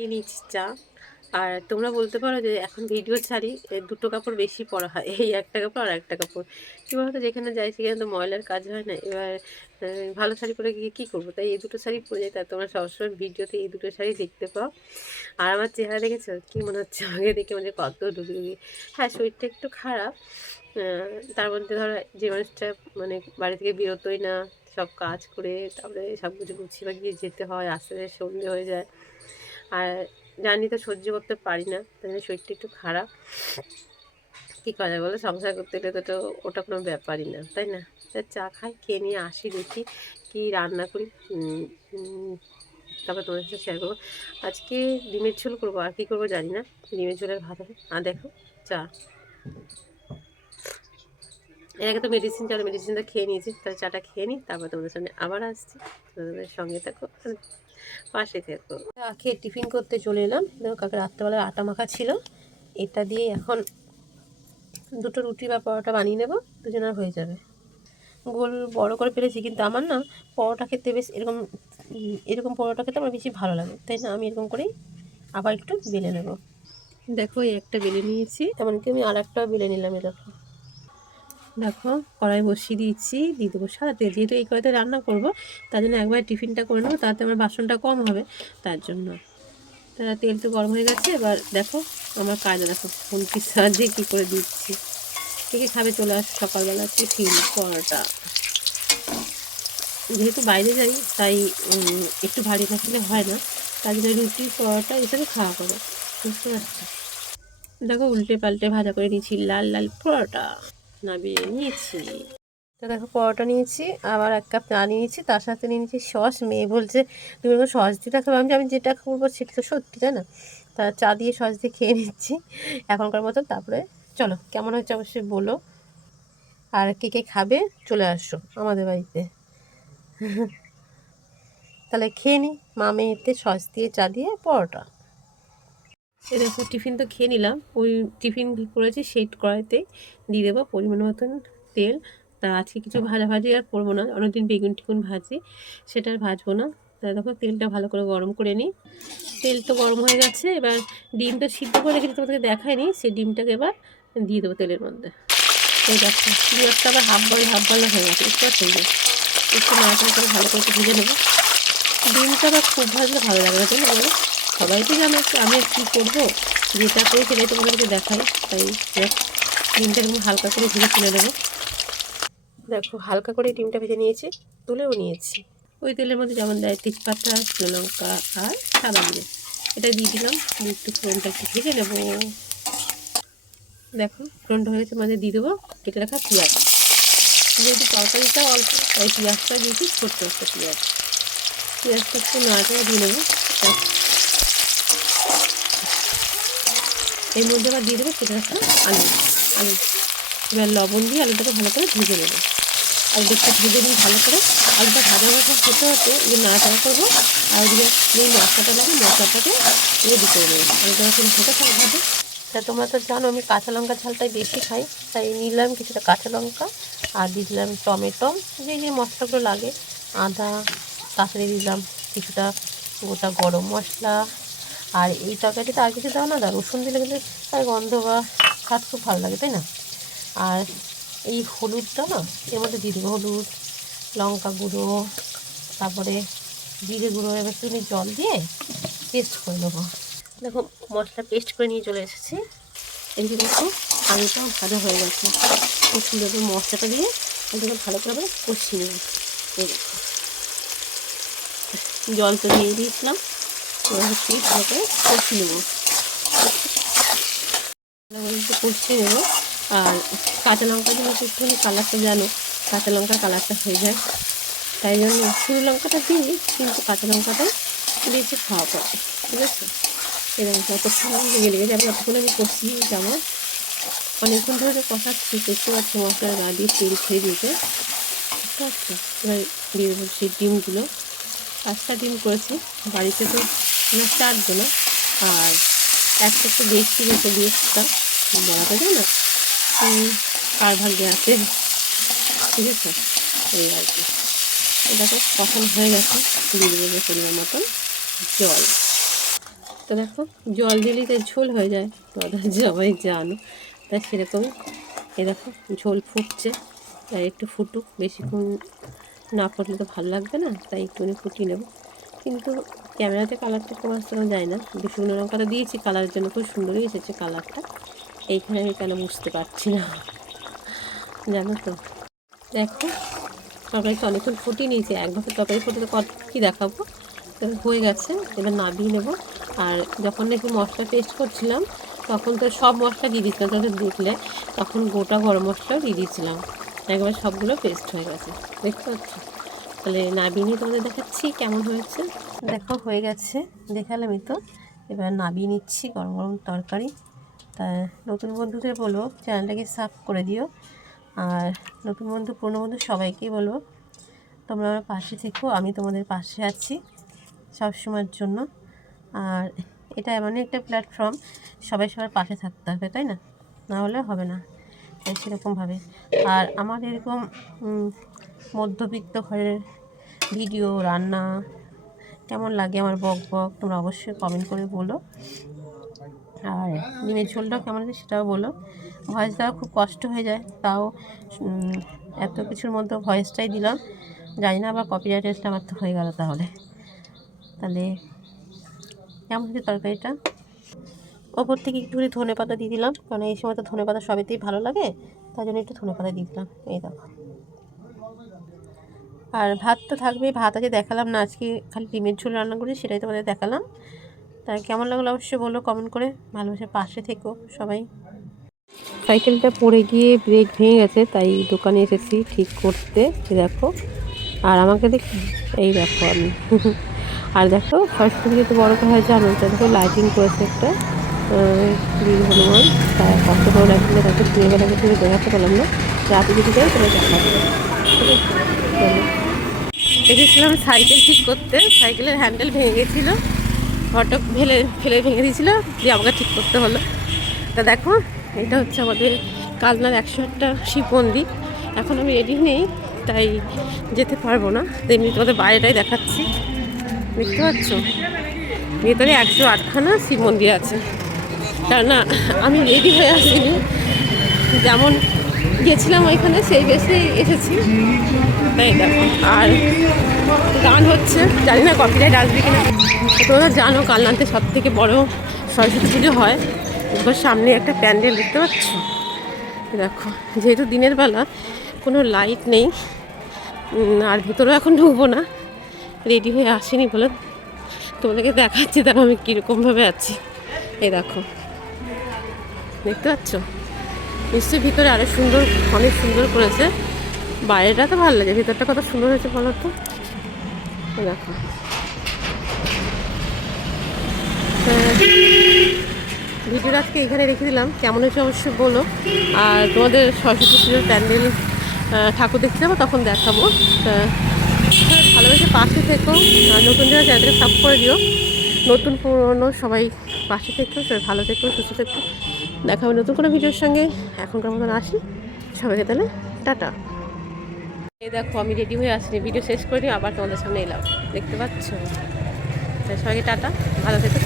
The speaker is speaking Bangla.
নিয়ে নিচ্ছি চা। আর তোমরা বলতে পারো যে এখন ভিডিও ছাড়ি দুটো কাপড় বেশি পরা হয়, এই একটা কাপড় আর একটা কাপড়। কী বলতো, যেখানে যাই সেখানে তো ময়লার কাজ হয় না। এবার ভালো শাড়ি পরে গিয়ে কী করবো, তাই এই দুটো শাড়ি পরে যাই। তাই তোমরা সবসময় ভিডিওতে এই দুটো শাড়ি দেখতে পাও। আর আমার চেহারা দেখেছো কী মনে হচ্ছে আমাকে দেখে, মানে কত ডুবি ডুবি। হ্যাঁ, শরীরটা একটু খারাপ। তার মধ্যে ধরো যে মানুষটা মানে বাড়ি থেকে বেরোতোই না, সব কাজ করে তারপরে সব কিছু গুছিয়ে বাগিয়ে যেতে হয়, আস্তে আস্তে সন্ধে হয়ে যায়। আর জানি তো সহ্য করতে পারি না, তাই জন্য শরীরটা একটু খারাপ। কী করা যায় বলো, সংসার করতে গেলে তো ওটা কোনো ব্যাপারই না, তাই না? তাই চা খাই, খেয়ে নিয়ে আসি, দেখি কী রান্না করি। তারপর তোমাদের সাথে শেয়ার করবো। আজকে ডিমের ঝোল করবো, আর কী করবো জানি না। ডিমের ঝোলের ভাত হবে। আর দেখো চা, এর আগে তো মেডিসিন চলে, মেডিসিনটা খেয়ে নিয়েছি। তাহলে চাটা খেয়ে নিই, তারপর তোমাদের সামনে আবার আসছি। তোমাদের সঙ্গে থাকো, পাশে থাকো। খেয়ে টিফিন করতে চলে এলাম। দেখো কাকে রাত্রেবেলায় আটা মাখা ছিল, এটা দিয়ে এখন দুটো রুটি বা পরোটা বানিয়ে নেবো, দুজনের হয়ে যাবে। গোল বড় করে ফেলেছি, কিন্তু আমার না পরোটা খেতে বেশ এরকম এরকম পরোটা খেতে আমার বেশি ভালো লাগে, তাই না আমি এরকম করেই আবার একটু বেলে নেব। দেখো এই একটা বেলে নিয়েছি, এমনকি আমি আর একটাও বেলে নিলাম। দেখো দেখো কড়াই বসিয়ে দিয়েছি, দিয়ে দেবো সাদা তেল। যেহেতু এই কড়াইতে রান্না করব, তার জন্য একবার টিফিনটা করে নেবো, তাতে আমার বাসনটা কম হবে, তার জন্য। তারা তেল তো গরম হয়ে গেছে। এবার দেখো আমার কাজে, দেখো খুন্তির সাহায্যে কী করে দিচ্ছি। কে কে খাবে চলে আসো সকালবেলা টিফিন পরোটা। যেহেতু বাইরে যাই, তাই একটু ভারী না খেলে হয় না, তার জন্য রুটি পরোটা এসবে খাওয়া করো, বুঝতে পারছো? দেখো উল্টে পাল্টে ভাজা করে নিয়েছি, লাল লাল পরোটা নামিয়ে নিয়েছি। তো দেখো পরোটা নিয়েছি, আবার 1 কাপ চা নিয়েছি, তার সাথে নিয়েছি সস। মেয়ে বলছে তুমি এরকম সস দিয়ে খাবো, আমি যেটা করবো সেটা তো সত্যি, তাই না? তা চা দিয়ে সস দিয়ে খেয়ে নিচ্ছি এখনকার মতো। তারপরে চলো কেমন হচ্ছে অবশ্যই বলো, আর কে কে খাবে চলে আসো আমাদের বাড়িতে। তাহলে খেয়ে নিই মা মেয়েতে সস দিয়ে চা দিয়ে পরোটা। এ দেখো টিফিন তো খেয়ে নিলাম। ওই টিফিন করেছি সেই কড়াইতে দিয়ে দেবো পরিমাণ মতন তেল। তা আজকে কিছু ভাজাভাজি আর করবো না, অন্যদিন বেগুন টিগুন ভাজি, সেটা আর ভাজবো না। তা দেখো তেলটা ভালো করে গরম করে নিই। তেল তো গরম হয়ে গেছে। এবার ডিম তো সিদ্ধ করে রেখেছি, তোমাদেরকে দেখায়নি। সেই ডিমটাকে এবার দিয়ে দেবো তেলের মধ্যে। এই দেখো ডিমটা আবার হাফ বয়েল হয়ে গেছে, একটু হয়ে যায়। একটু নাড়াচাড়া করে ভালো করে একটু ভেজে নেবো। ডিমটা আবার খুব ভাজলে ভালো লাগে না, তাই না বলো? সবাই তো জানো আমি আর কী করবো, যেটা করি সেটাই তোমাদেরকে দেখাই। তাই ডিমটা এরকম হালকা করে ভেজে তুলে দেবো। দেখো হালকা করে ডিমটা ভেজে নিয়েছি, তুলেও নিয়েছি। ওই তেলের মধ্যে যেমন দেয় তেজপাতা, শুকনো লঙ্কা আর সাদা জিরে, এটা দিয়ে দিলাম। দিয়ে একটু ফোড়নটা একটু ভেজে নেবো। দেখো ফোড়নটা হয়ে গেছে, মানে দিয়ে দেবো কেটে রাখা পেঁয়াজ। যেহেতু তরকারিটা অল্প, তাই পেঁয়াজটা দিয়েছি, ছোট্ট একটা পেঁয়াজ। পেঁয়াজটা একটু নাড়াচাড়া দিয়ে নেবো। এর মধ্যে আবার দিয়ে দেবো কেটে রাখা আলু। এবার লবণ দিয়ে আলুটাকে ভালো করে ভেজে নেবো। আলুটা ভেজে নিই ভালো করে। আলুটা ভাজা হতে হতে যে নাড়াচাড়া করবো, আর ওদিকে যেই মশলাটা লাগে মশলাটাকে রেডি করে নেবো। আলুটা যখন হতে থাকবে, তা তোমরা তো জানো আমি কাঁচা লঙ্কা ঝালটাই বেশি খাই, তাই নিলাম কিছুটা কাঁচা লঙ্কা আর দিয়ে দিলাম টমেটো, যে মশলাগুলো লাগে, আদা, তারপরে দিলাম কিছুটা গোটা গরম মশলা। আর এই তরকারিটা আর কিছু দাও না, রসুন দিলে কিন্তু তার গন্ধ বা স্বাদ খুব ভালো লাগে, তাই না? আর এই হলুদটা না এর মধ্যে দিয়ে দেবো, হলুদ, লঙ্কা গুঁড়ো, তারপরে জিরে গুঁড়ো। এবার একটু জল দিয়ে পেস্ট করে নেবো। দেখো মশলা পেস্ট করে নিয়ে চলে এসেছি। এই যে দেখো আলুটাও ভাজা হয়ে গেছে, খুব সুন্দর মশলাটা দিয়ে ওটাকে ভালো করে কষিয়ে নেব। এই দেখো জল তো দিয়ে দিয়েছিলাম, এবার ভালো করে কষিয়ে নেবো। একটু কষিয়ে নেবো। আর কাঁচা লঙ্কা দিলে একটুখানি কালারটা জানো, কাঁচা লঙ্কার কালারটা হয়ে যায়, তাই জন্য শুকনো লঙ্কাটা দিই, কিন্তু কাঁচা লঙ্কাটাই বেশি খাওয়া পড়ে, ঠিক আছে? এরকম কতক্ষণ লেগে যাবে, ততক্ষণ আমি কষিয়ে যাবো। অনেকক্ষণ ধরে কষাচ্ছি, দেখতে পাচ্ছি মশলার গা দিয়ে তেল ছেড়ে দিয়েছে, বুঝতে পারছো? এবার দিয়ে দেবো সেই ডিমগুলো। 5টা ডিম করেছি, বাড়িতে তো আমরা 4 জনা, আর একটা একটু বেশি রেখে দিয়েছিলাম, বলাটা যায় না কার ভাগ্যে আছে, ঠিক আছে? এই আর কি। দেখো কখন হয়ে গেছে, দিয়ে দেবো পরিমাণ মতন জল। তো দেখো জল দিলেই তাই ঝোল হয়ে যায়, তোমরা সবাই জানো। তাই সেরকমই এ দেখো ঝোল ফুটছে, তাই একটু ফুটুক, বেশিক্ষণ না ফুটলে তো ভালো লাগবে না, তাই একটুখানি ফুটিয়ে নেব। কিন্তু ক্যামেরাতে কালারটা তোমার আসতে যায় না, কিন্তু শুকনো লঙ্কাটা দিয়েছি কালারের জন্য, খুব সুন্দরই এসেছে কালারটা। এইখানে আমি কেন বুঝতে পারছি না, জানো তো। দেখো তরকারি তো অনেকক্ষণ ফুটিয়ে নিয়েছি, এক ভাবে তরকারি ফুটে তো কী দেখাবো, তো হয়ে গেছে। এবার নামিয়ে নেব। আর যখন একটু মশলা পেস্ট করছিলাম তখন তো সব মশলা দিয়ে দিয়েছিলাম, তাদের দেখলে তখন গোটা গরম মশলাও দিয়ে দিয়েছিলাম, একবার সবগুলো পেস্ট হয়ে গেছে, দেখতে পাচ্ছ। তাহলে নামিয়ে নিয়ে তোমাদের দেখাচ্ছি কেমন হয়েছে। দেখো হয়ে গেছে, দেখালামই তো। এবার নামিয়ে নিচ্ছি গরম গরম তরকারি। তা নতুন বন্ধুদের বলবো চ্যানেলটাকে সাবস্ক্রাইব করে দিও, আর নতুন বন্ধু পুরনো বন্ধু সবাইকেই বলবো তোমরা আমার পাশে থেকো, আমি তোমাদের পাশে আছি সবসময়ের জন্য। আর এটা এমনই একটা প্ল্যাটফর্ম, সবাই সবার পাশে থাকতে হবে, তাই না? না হলে হবে না, তাই সেরকমভাবে। আর আমার এরকম মধ্যবিত্ত ঘরের ভিডিও রান্না কেমন লাগে, আমার বক তোমরা অবশ্যই কমেন্ট করে বলো। আর ডিমের ঝোলটাও কেমন আছে সেটাও বলো। ভয়েস দেওয়া খুব কষ্ট হয়ে যায়, তাও এত কিছুর মধ্যে ভয়েসটাই দিলাম, জানি না আবার কপিরাইট টেস্ট আমার তো হয়ে গেল। তাহলে কেমন হচ্ছে তরকারিটা। ওপর থেকে একটুখানি ধনে পাতা দিয়ে দিলাম, কারণ এই সময় তো ধনে পাতা সবেতেই ভালো লাগে, তাই জন্য একটু ধনে পাতা দিয়ে দিলাম। এই দেখো, আর ভাত তো থাকবেই, ভাত আজকে দেখালাম না, আজকে খালি ডিমের ঝোল রান্না করি, সেটাই তোমাদের দেখালাম। তাই কেমন লাগলো অবশ্যই বলো কমেন্ট করে, ভালোবাসে পাশে থেকো সবাই। সাইকেলটা পড়ে গিয়ে ব্রেক ভেঙে গেছে, তাই দোকানে এসেছি ঠিক করতে। দেখো আর আমাকে এই দেখো আমি আর দেখো সরস্বতী পুজো তো বড় করে হয় জানো, তা দেখো লাইটিং করেছে একটা বীর হনুমান, তার কত বড় লাইটিং, তাকে দিনের বেলা কিছু দেখাতে পারলাম না, রাতে যদি যাই তাহলে দেখাবো। এসেছিলাম সাইকেল ঠিক করতে, সাইকেলের হ্যান্ডেল ভেঙে গেছিলো, ফটক ফেলে ভেঙে দিয়েছিলো, দিয়ে আমাকে ঠিক করতে হলো। তা দেখো এটা হচ্ছে আমাদের কালনার 108টা শিব মন্দির। এখন আমি রেডি নেই, তাই যেতে পারবো না, তেমনি তোমাদের বাইরেটাই দেখাচ্ছি। দেখতে পাচ্ছ ভেতরে 108খানা শিব মন্দির আছে, কেননা আমি রেডি হয়ে আসিনি, যেমন গেছিলাম ওইখানে সেই বেশি এসেছি, তাই দেখো। আর গান হচ্ছে, জানি না কপিরাইট আসবে কিনা। তোমরা জানো কালনাতে সব থেকে বড় সরস্বতী পুজো হয়, এবার সামনে একটা প্যান্ডেল দেখতে পাচ্ছ। দেখো যেহেতু দিনের বেলা কোনো লাইট নেই, আর ভিতরেও এখন ঢুকবো না, রেডি হয়ে আসিনি বলে তোমাদেরকে দেখাচ্ছি, দেখো আমি কীরকমভাবে আছি। এই দেখো দেখতে পাচ্ছ, নিশ্চয়ই ভিতরে আরও সুন্দর, অনেক সুন্দর করেছে। বাইরেটা তো ভালো লাগে, ভিতরটা কত সুন্দর হয়েছে বলো তো। দেখো ভিডিওটা আজকে এখানে রেখে দিলাম, কেমন হয়েছে অবশ্যই বলো। আর তোমাদের সরস্বতী পুজোর প্যান্ডেল ঠাকুর দেখতে যাবো, তখন দেখাবো। ভালোবেসে পাশে থেকো, নতুন যারা চ্যানেলটাকে সাবস্ক্রাইব করে দিও, নতুন পুরনো সবাই পাশে থেকো, সবাই ভালো থেকো, সুস্থ থেকো। দেখা হবে নতুন কোনো ভিডিওর সঙ্গে, এখনকার মতন আসি সবাইকে, তাহলে টাটা। এই দেখো আমি রেডি হয়ে আসছি, ভিডিও শেষ করে নিই, আবার তোমাদের সামনে এলাম, দেখতে পাচ্ছ। সবাইকে টাটা, ভালো থেকো।